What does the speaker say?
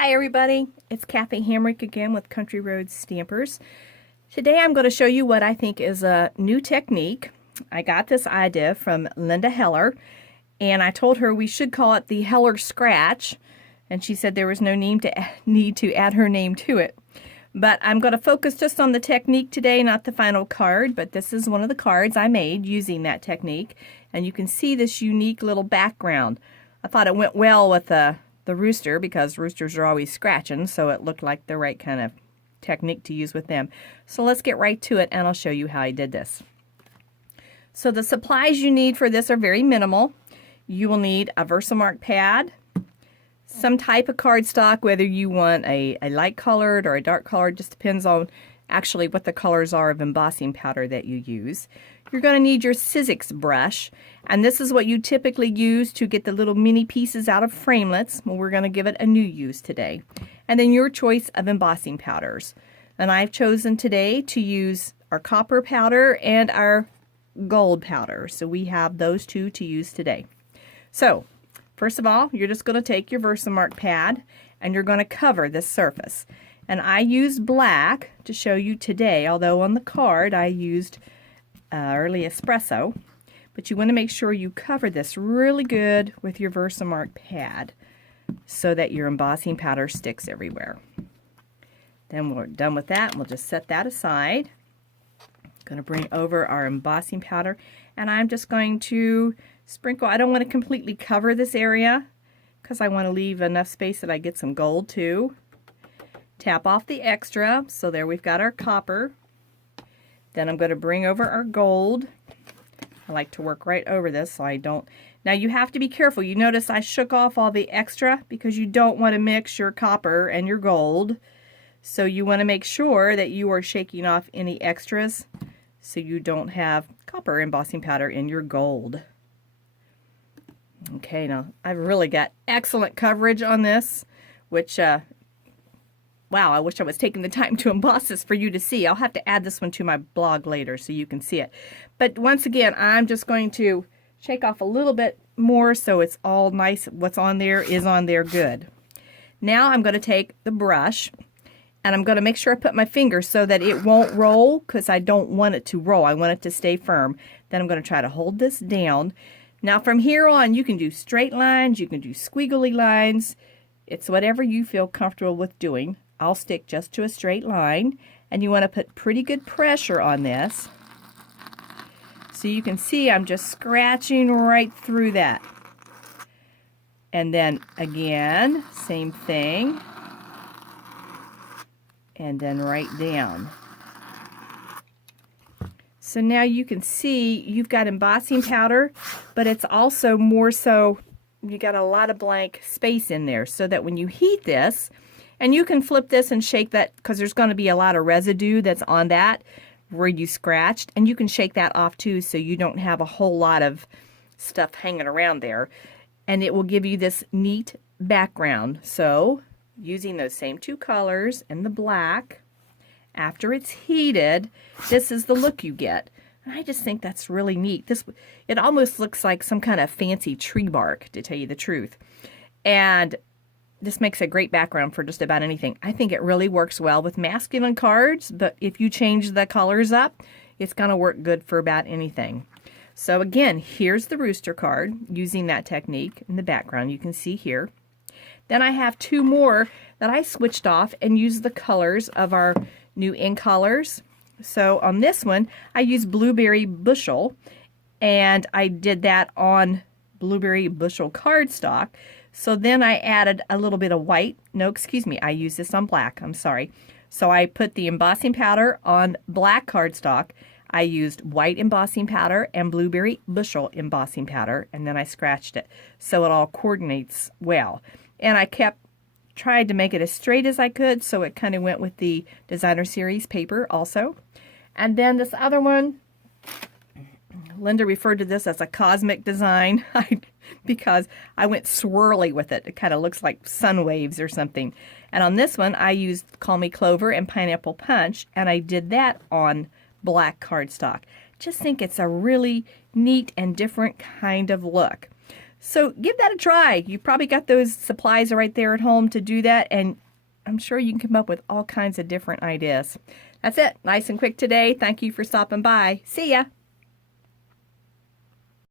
Hi everybody, it's Kathy Hamrick again with Country Road Stampers. Today I'm going to show you what I think is a new technique. I got this idea from Linda Heller, and I told her we should call it the Heller Scratch, and she said there was no need to add her name to it. But I'm going to focus just on the technique today, not the final card, but this is one of the cards I made using that technique, and you can see this unique little background. I thought it went well with the rooster because roosters are always scratching, so it looked like the right kind of technique to use with them. So let's get right to it and I'll show you how I did this. So the supplies you need for this are very minimal. You will need a versamark pad, some type of cardstock, whether you want a light colored or a dark colored, just depends on actually what the colors are of embossing powder that you use. You're going to need your sizzix brush, and this is what you typically use to get the little mini pieces out of framelits. Well, we're going to give it a new use today. And then your choice of embossing powders. And I've chosen today to use our copper powder and our gold powder. So we have those two to use today. So, first of all, you're just going to take your versamark pad and you're going to cover this surface. And I used black to show you today, although on the card I used early espresso, but you want to make sure you cover this really good with your versamark pad so that your embossing powder sticks everywhere. Then we're done with that, and we'll just set that aside. Going to bring over our embossing powder, and I'm just going to sprinkle. I don't want to completely cover this area because I want to leave enough space that I get some gold too. Tap off the extra, so there we've got our copper. Then I'm going to bring over our gold. I like to work right over this so I don't. Now you have to be careful. You notice I shook off all the extra because you don't want to mix your copper and your gold. So you want to make sure that you are shaking off any extras so you don't have copper embossing powder in your gold. Okay, now I've really got excellent coverage on this, which wow, I wish I was taking the time to emboss this for you to see. I'll have to add this one to my blog later so you can see it. But once again, I'm just going to shake off a little bit more so it's all nice. What's on there is on there good. Now I'm going to take the brush and I'm going to make sure I put my finger so that it won't roll because I don't want it to roll. I want it to stay firm. Then I'm going to try to hold this down. Now from here on, you can do straight lines, you can do squiggly lines. It's whatever you feel comfortable with doing. I'll stick just to a straight line, and you want to put pretty good pressure on this. So you can see I'm just scratching right through that. And then again, same thing. And then right down. So now you can see you've got embossing powder, but it's also more so you got a lot of blank space in there so that when you heat this, and you can flip this and shake that because there's going to be a lot of residue that's on that where you scratched, and you can shake that off too so you don't have a whole lot of stuff hanging around there, and it will give you this neat background. So using those same two colors and the black, after it's heated, this is the look you get. And I just think that's really neat. It almost looks like some kind of fancy tree bark, to tell you the truth. And this makes a great background for just about anything. I think it really works well with masculine cards, but if you change the colors up, it's going to work good for about anything. So again, here's the rooster card using that technique in the background. You can see here. Then I have two more that I switched off and used the colors of our new ink colors. So on this one, I used Blueberry Bushel, and I did that on Blueberry Bushel cardstock. So then I added a little bit of white. No, excuse me, I used this on black. I'm sorry. So I put the embossing powder on black cardstock. I used white embossing powder and Blueberry Bushel embossing powder, and then I scratched it so it all coordinates well. And I tried to make it as straight as I could, so it kind of went with the Designer Series paper also. And then this other one, Linda referred to this as a cosmic design because I went swirly with it. It kind of looks like sun waves or something. And on this one, I used Call Me Clover and Pineapple Punch, and I did that on black cardstock. Just think it's a really neat and different kind of look. So give that a try. You probably got those supplies right there at home to do that, and I'm sure you can come up with all kinds of different ideas. That's it. Nice and quick today. Thank you for stopping by. See ya.